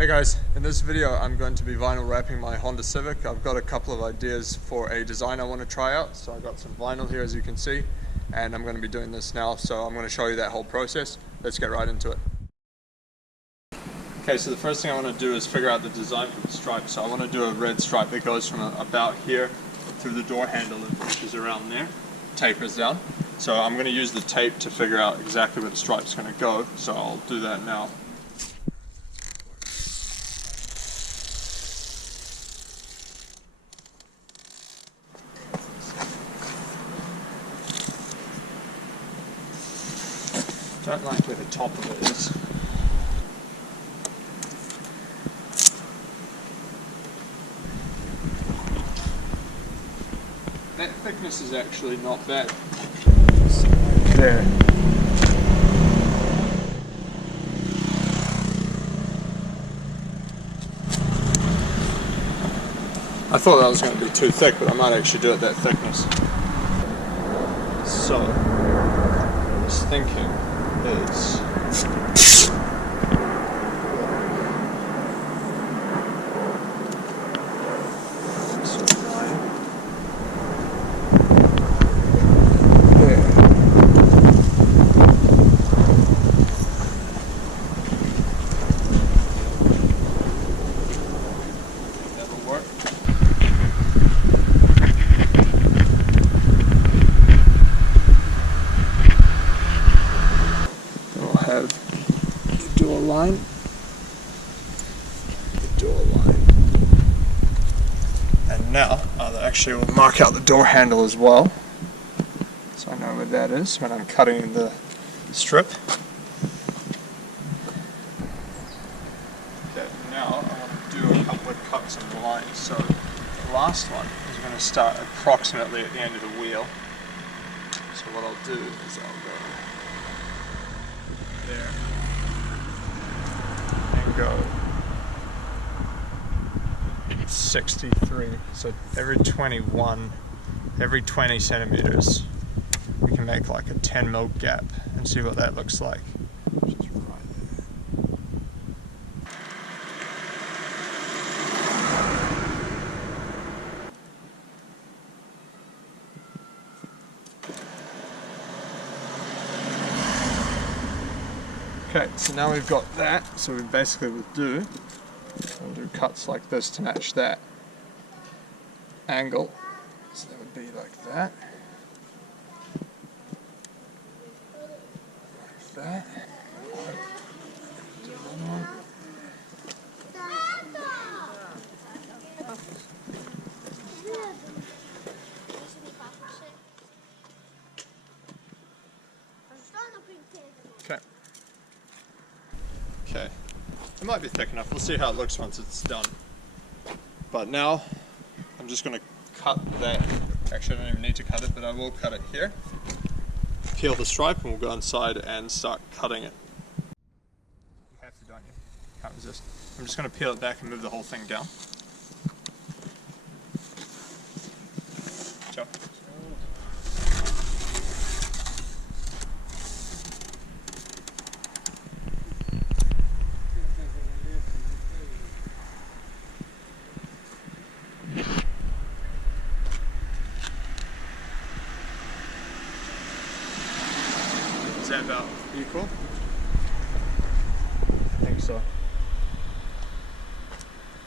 Hey guys, in this video I'm going to be vinyl wrapping my Honda Civic. I've got a couple of ideas for a design I want to try out. So I've got some vinyl here as you can see, and I'm going to be doing this now, so I'm going to show you that whole process. Let's get right into it. Okay, so the first thing I want to do is figure out the design for the stripe. So I want to do a red stripe that goes from about here through the door handle and finishes around there, tapers down. So I'm going to use the tape to figure out exactly where the stripe's going to go, so I'll do that now. Don't like where the top of it is. That thickness is actually not bad. There. I thought that was going to be too thick, but I might actually do it that thickness. So, I was thinking is and now actually we'll mark out the door handle as well, so I know where that is when I'm cutting the strip. Okay, now I want to do a couple of cuts and lines. So the last one is going to start approximately at the end of the wheel. So what I'll do is I'll go there and go 63. So every 20 centimeters we can make like a 10 mil gap and see what that looks like. Which is right there. Okay, so now we've got that, so we basically will do cuts like this to match that angle. So that would be like that. Like that. Do one more. Okay. Okay. It might be thick enough. We'll see how it looks once it's done. But now I'm just going to cut that. Actually, I don't even need to cut it, but I will cut it here. Peel the stripe and we'll go inside and start cutting it. You have to, don't you? Can't resist. I'm just going to peel it back and move the whole thing down. Ciao. Is that about equal? I think so.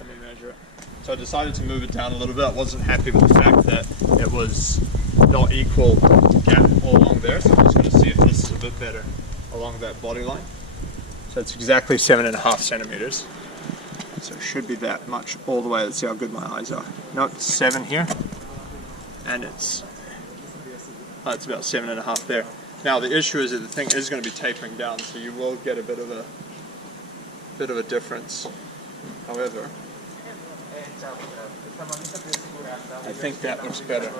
Let me measure it. So I decided to move it down a little bit. I wasn't happy with the fact that it was not equal gap all along there, so I'm just going to see if this is a bit better along that body line. So it's exactly 7.5 centimeters. So it should be that much all the way. Let's see how good my eyes are. No, it's 7 here, and it's about 7.5 there. Now the issue is that the thing is going to be tapering down, so you will get a bit of a difference. However, I think that looks better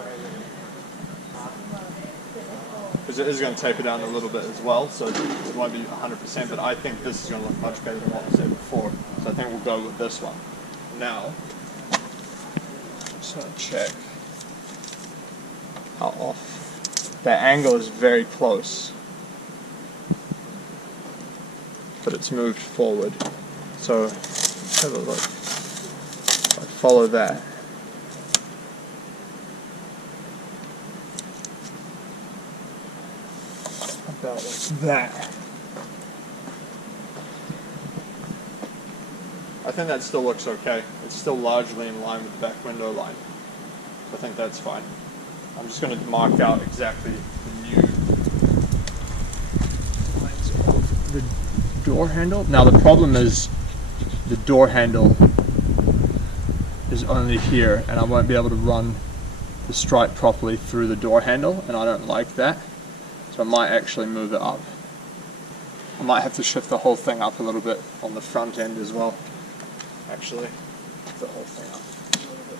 because it is going to taper down a little bit as well, so it won't be 100%. But I think this is going to look much better than what was there before, so I think we'll go with this one. Now, just want to check how off. The angle is very close, but it's moved forward. So Let's have a look. If I follow that. About that. I think that still looks okay. It's still largely in line with the back window line. So I think that's fine. I'm just going to mark out exactly the new lines of the door handle. Now the problem is the door handle is only here, and I won't be able to run the stripe properly through the door handle, and I don't like that. So I might actually move it up. I might have to shift the whole thing up a little bit on the front end as well. Actually, the whole thing up a little bit.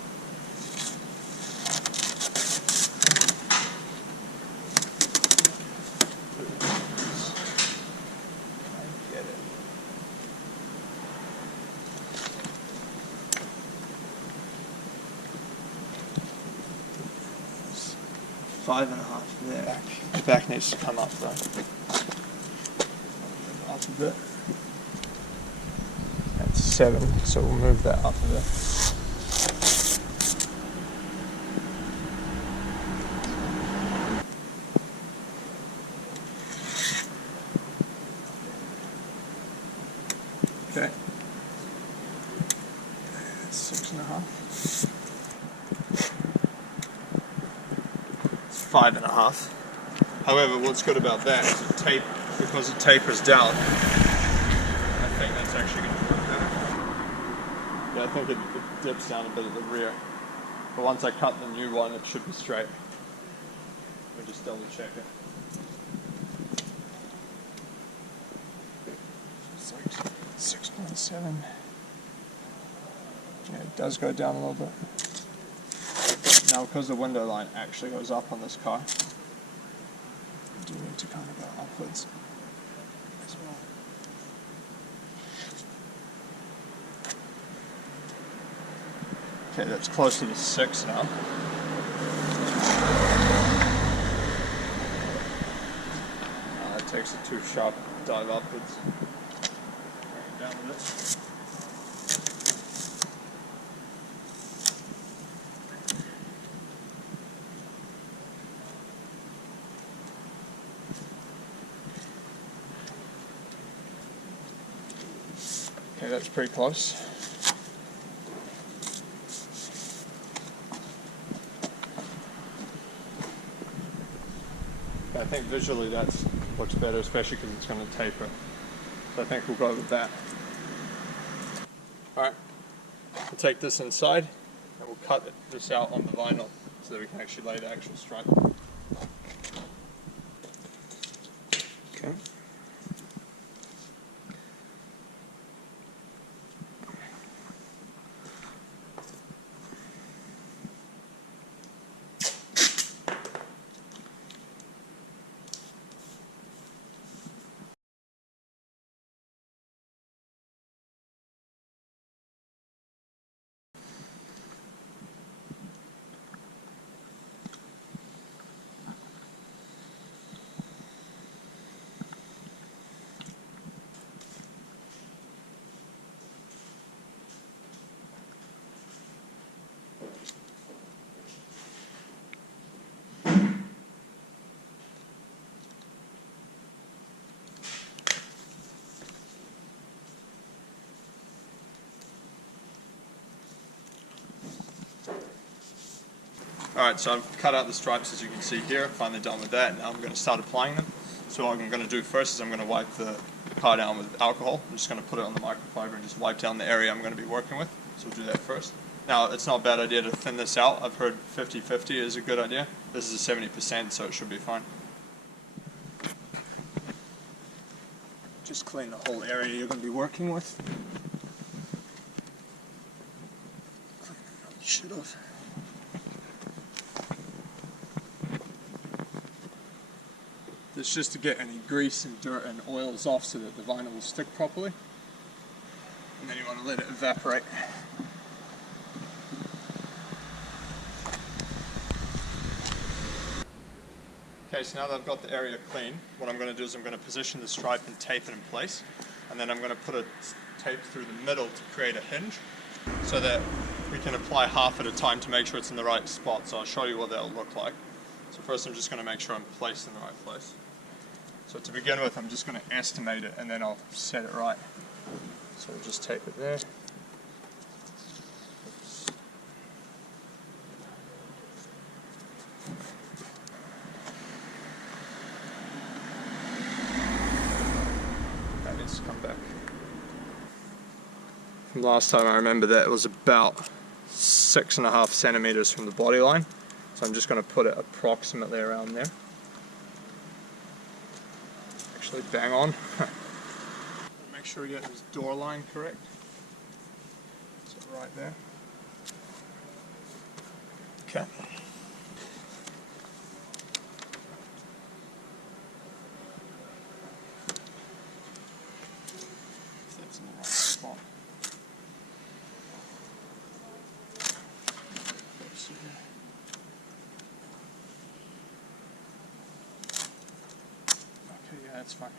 I get it. Five and a half there. The back needs to come up though. Up a bit. That's 7, so we'll move that up a bit. Okay. 6.5. It's 5.5. However, what's good about that is because it tapers down. I think that's actually going to work better. Yeah, I think it dips down a bit at the rear. But once I cut the new one, it should be straight. Let me just double check it. It's like 6.7. Yeah, it does go down a little bit. Now, because the window line actually goes up on this car, I do need to kind of go upwards as well. Okay, that's closer to 6 now. That takes a too sharp dive upwards. Bring it down a bit. Okay, that's pretty close. I think visually that looks better, especially because it's going to taper. So I think we'll go with that. Alright, we'll take this inside and we'll cut this out on the vinyl so that we can actually lay the actual stripe. Okay. Alright, so I've cut out the stripes as you can see here, finally done with that. Now I'm going to start applying them. So what I'm going to do first is I'm going to wipe the car down with alcohol. I'm just going to put it on the microfiber and just wipe down the area I'm going to be working with. So we'll do that first. Now it's not a bad idea to thin this out. I've heard 50-50 is a good idea. This is a 70%, so it should be fine. Just clean the whole area you're going to be working with. Clean all the shit off. This is just to get any grease and dirt and oils off so that the vinyl will stick properly. And then you want to let it evaporate. Okay, so now that I've got the area clean, what I'm going to do is I'm going to position the stripe and tape it in place. And then I'm going to put a tape through the middle to create a hinge so that we can apply half at a time to make sure it's in the right spot. So I'll show you what that'll look like. So first I'm just going to make sure I'm placed in the right place. So to begin with, I'm just going to estimate it and then I'll set it right. So we'll just tape it there. Oops. That needs to come back. From last time I remember that it was about 6.5 centimeters from the body line. So I'm just going to put it approximately around there. Actually bang on. Make sure we get his door line correct. So right there. Okay. If that's in the right spot. Okay, yeah, that's fine.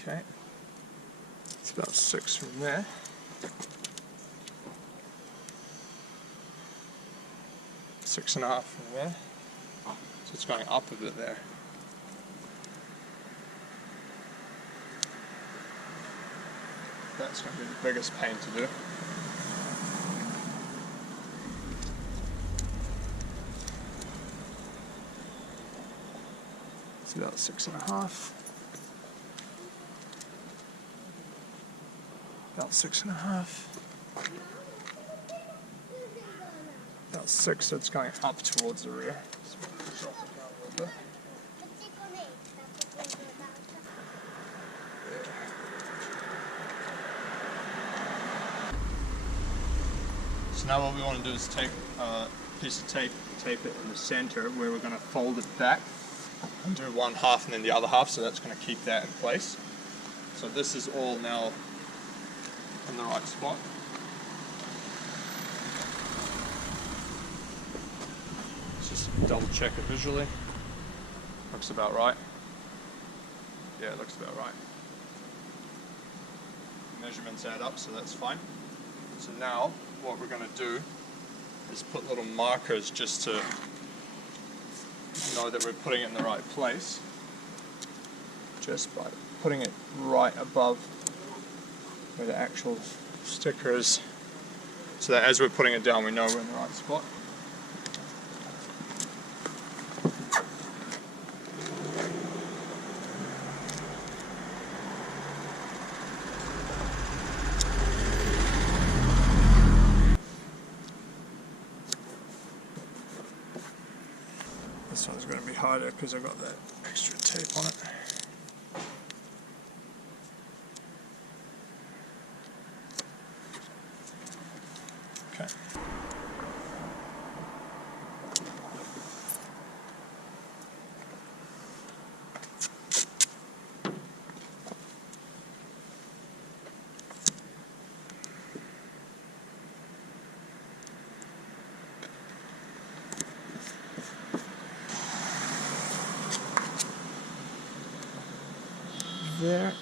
Okay, it's about 6 from there. Six and a half from there. So it's going up a bit there. That's going to be the biggest pain to do. It's about 6.5. About 6.5. About 6, so it's going up towards the rear. So we'll drop it down a little bit. So now what we want to do is take a piece of tape, tape it in the center where we're going to fold it back and do one half and then the other half, so that's going to keep that in place. So this is all now in the right spot. Let's just double check it visually. Looks about right. Yeah, it looks about right. Measurements add up, so that's fine. So now what we're going to do is put little markers just to know that we're putting it in the right place. Just by putting it right above where the actual sticker is, so that as we're putting it down we know we're in the right spot. This one's going to be harder because I've got that extra tape on it. Okay. There.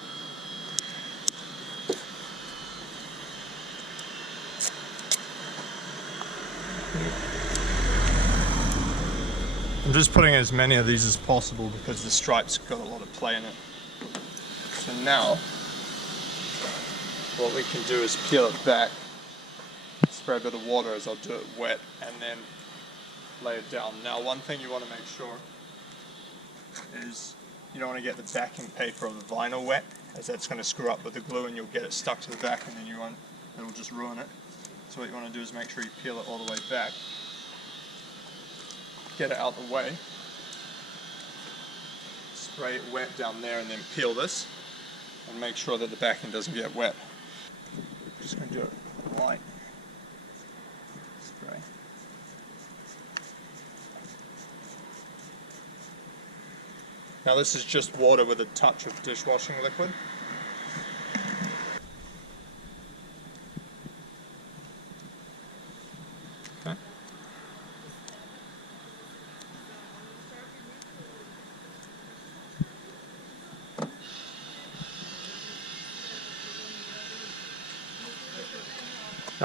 I'm just putting as many of these as possible because the stripe's got a lot of play in it. So now, what we can do is peel it back, spray a bit of water as I'll do it wet, and then lay it down. Now one thing you want to make sure is you don't want to get the backing paper or the vinyl wet, as that's going to screw up with the glue and you'll get it stuck to the back and then it'll just ruin it. So what you want to do is make sure you peel it all the way back, get it out the way, spray it wet down there and then peel this and make sure that the backing doesn't get wet. Just going to do it light spray. Now this is just water with a touch of dishwashing liquid. Okay.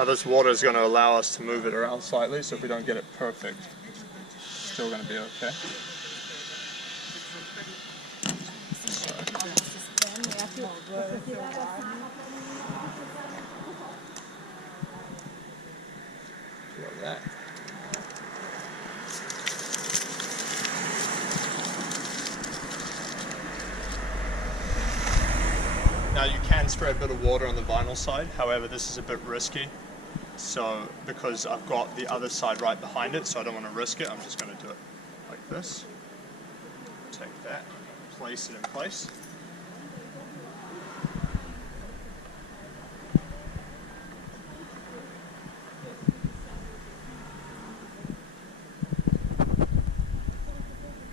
Now this water is going to allow us to move it around slightly, so if we don't get it perfect, it's still going to be okay. Feel that. Now you can spray a bit of water on the vinyl side, however this is a bit risky. So because I've got the other side right behind it, so I don't want to risk it, I'm just going to do it like this. Take that, place it in place.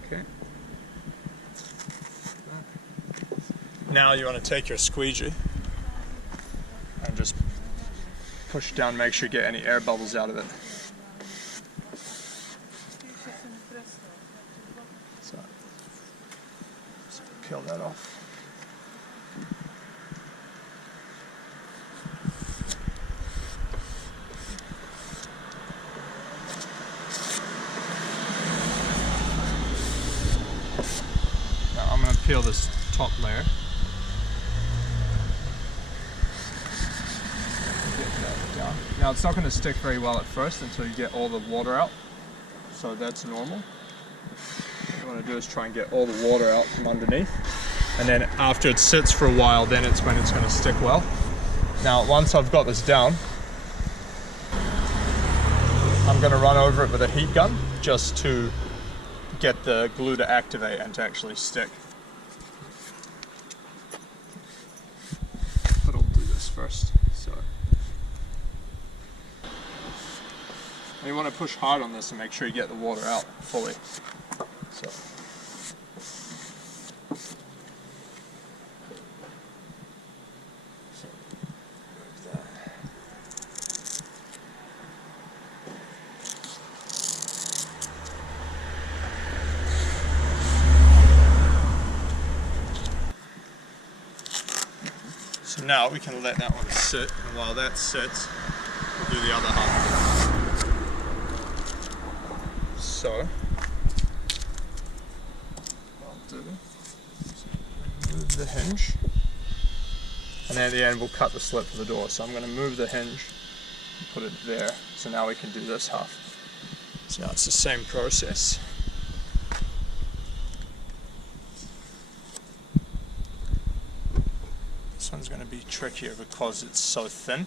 Okay. Now you want to take your squeegee and just push down, make sure you get any air bubbles out of it. So, just peel that off. Now I'm going to peel this top layer. Down. Now it's not going to stick very well at first until you get all the water out, so that's normal. What you want to do is try and get all the water out from underneath, and then after it sits for a while, then it's when it's going to stick well. Now once I've got this down, I'm going to run over it with a heat gun just to get the glue to activate and to actually stick. But I'll do this first. You want to push hard on this and make sure you get the water out fully. So now we can let that one sit, and while that sits, we'll do the other half. So, I'll do move the hinge, and then at the end we'll cut the slit for the door. So I'm going to move the hinge and put it there. So now we can do this half. So now it's the same process. This one's going to be trickier because it's so thin.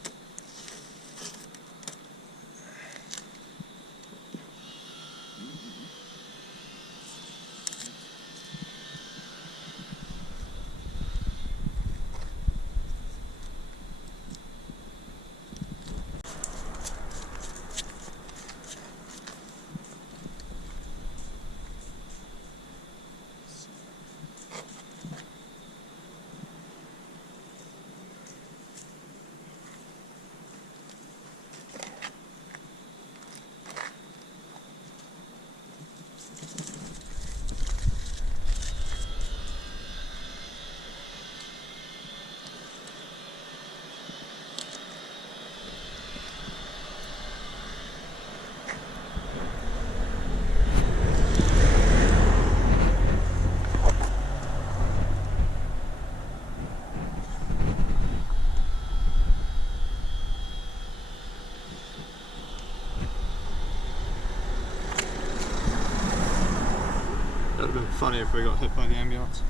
That would have been funny if we got hit by the ambulance.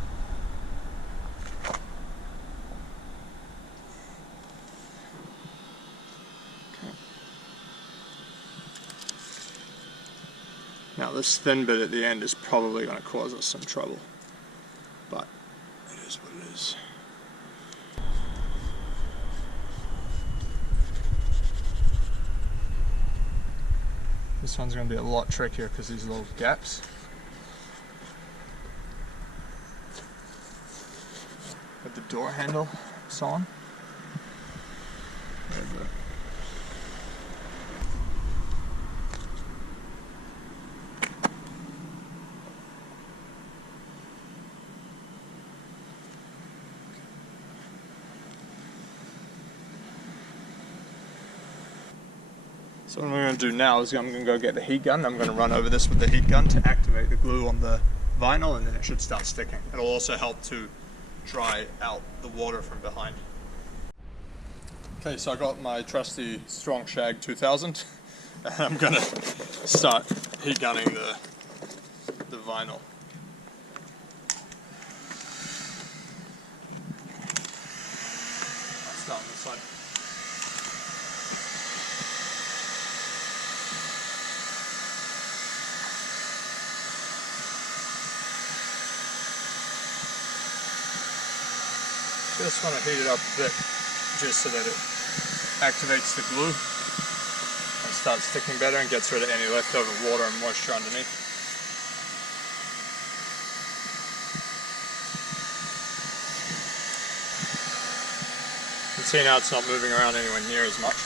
Okay. Now this thin bit at the end is probably going to cause us some trouble, but it is what it is. This one's going to be a lot trickier because these little gaps. With the door handle on. So what I'm going to do now is I'm going to go get the heat gun. I'm going to run over this with the heat gun to activate the glue on the vinyl, and then it should start sticking. It'll also help to dry out the water from behind. Okay, so I got my trusty Strong Shag 2000, and I'm going to start heat gunning the vinyl. I'll start on this side. Just want to heat it up a bit, just so that it activates the glue and starts sticking better and gets rid of any leftover water and moisture underneath. You can see now it's not moving around anywhere near as much.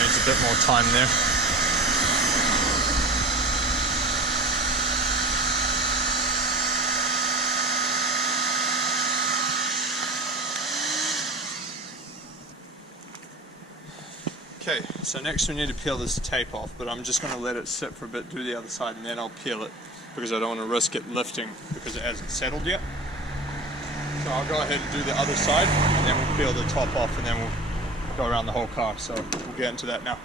Needs a bit more time there. Okay, so next we need to peel this tape off, but I'm just going to let it sit for a bit, do the other side, and then I'll peel it because I don't want to risk it lifting because it hasn't settled yet. So I'll go ahead and do the other side, and then we'll peel the top off, and then we'll go around the whole car, so we'll get into that now.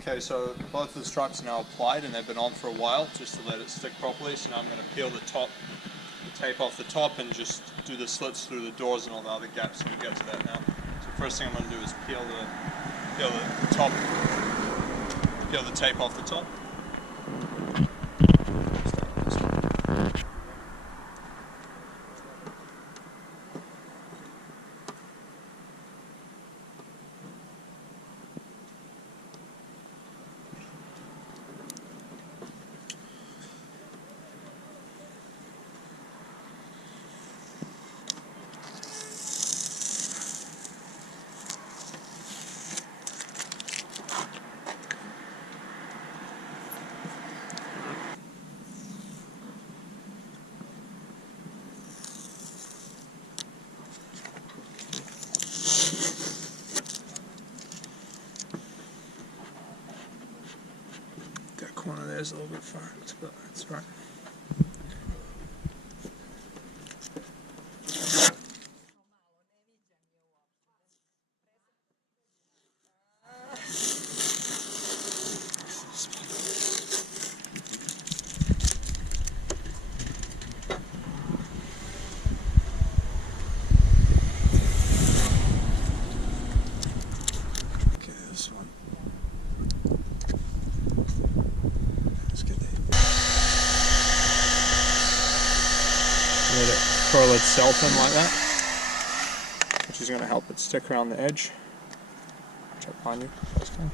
Okay, so both of the struts are now applied and they've been on for a while just to let it stick properly. So now I'm going to peel the tape off the top and just do the slits through the doors and all the other gaps, and we'll get to that now. So first thing I'm going to do is peel the tape off the top. Corner there is a little bit far, but that's right. Okay, this one. Let it curl itself in like that, which is going to help it stick around the edge. Check on you first time.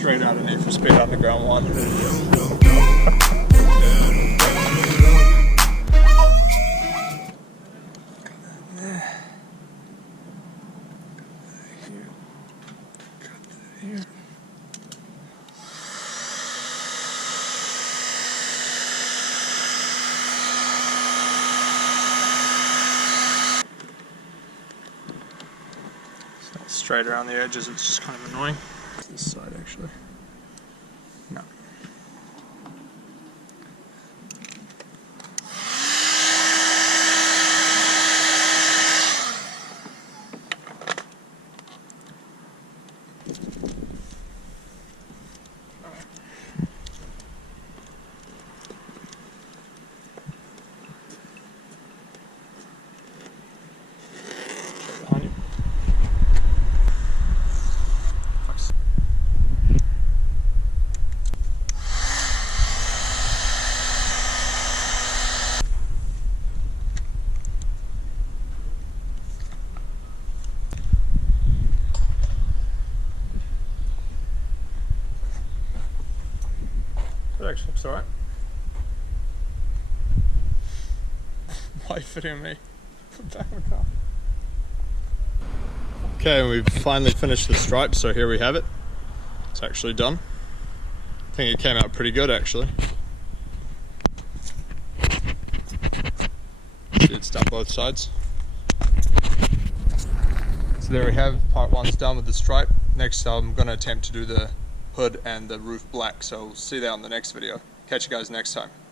straight out of Need for Speed Underground 1. Straight around the edges, it's just kind of annoying. This side actually. No. Behind you. That actually looks alright. Why are you fitting me? Put back in the car. Okay, we've finally finished the stripe, so here we have it. It's actually done. I think it came out pretty good actually. It's done both sides. So there we have part 1's done with the stripe. Next I'm going to attempt to do the hood and the roof black, so see that on the next video. Catch you guys next time.